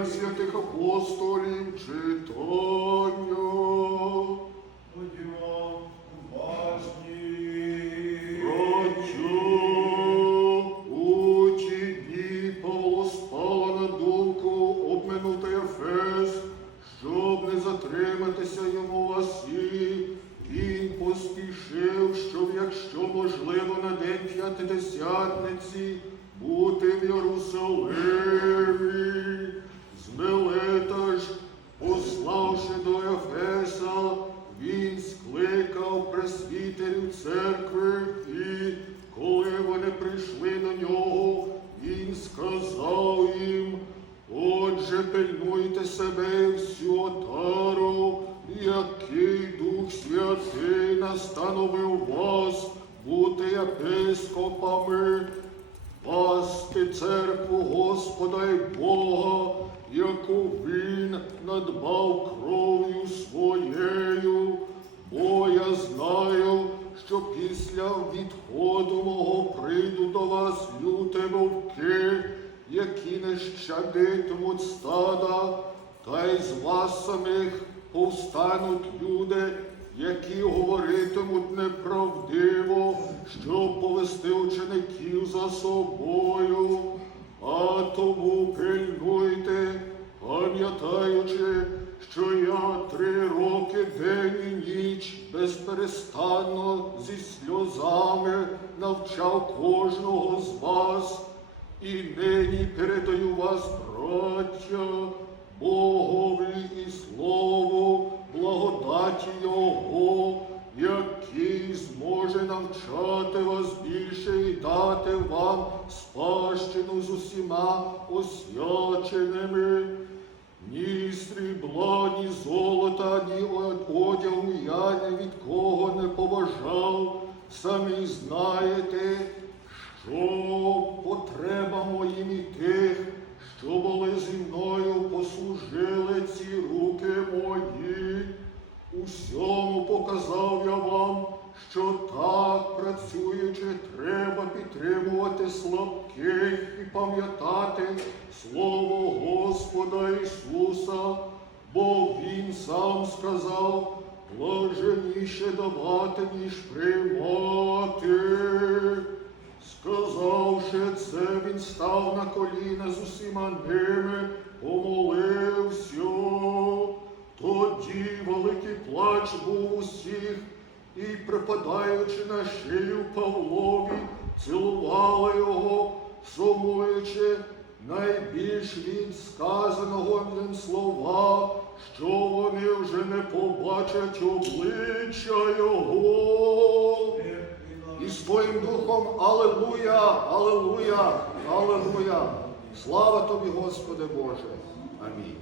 діянь святих апостолів читання. Будьмо уважні. Братю, у ті дні Павло на думку обминути Ефес, щоб не затриматися йому в. Він поспішив, щоб, якщо можливо, на день п'ятидесятниці бути в Єрусалимі. Пресвітерів церкви, і коли вони прийшли до нього, він сказав їм, отже, пильнуйте себе всю отару, який Дух Святий настановив вас бути єпископами, пасти церкву Господа і Бога, яку він надбав кров'ю після відходу мого прийду до вас люте вовки, які не щадитимуть стада, та й з вас самих повстануть люди, які говоритимуть неправдиво, щоб повести учеників за собою. А тому пильнуйте, пам'ятаючи, що я три роки безперестанно зі сльозами навчав кожного з вас, і нині передаю вас, браття, Богові і Слову, благодаті Його, який зможе навчати вас більше і дати вам спадщину з усіма освяченими. Ні срібла, ні золота, ні одягу я Самі знаєте, що потреба моїм і тих, що були зі мною, послужили ці руки мої. Усьому показав я вам, що так працюючи, треба підтримувати слабких і пам'ятати Слово Господа Ісуса, бо Він сам сказав, блаженіше давати, ніж приймати. Сказавши це, він став на коліна з усіма ними, помолився. Тоді великий плач був усіх, і, припадаючи на шию Павлові, цілували його, сумуючи, найбільш від сказаного їм слова, що не побачать обличчя його. І своїм духом Алелуя, Алелуя, Алелуя. Слава тобі, Господи Боже. Амінь.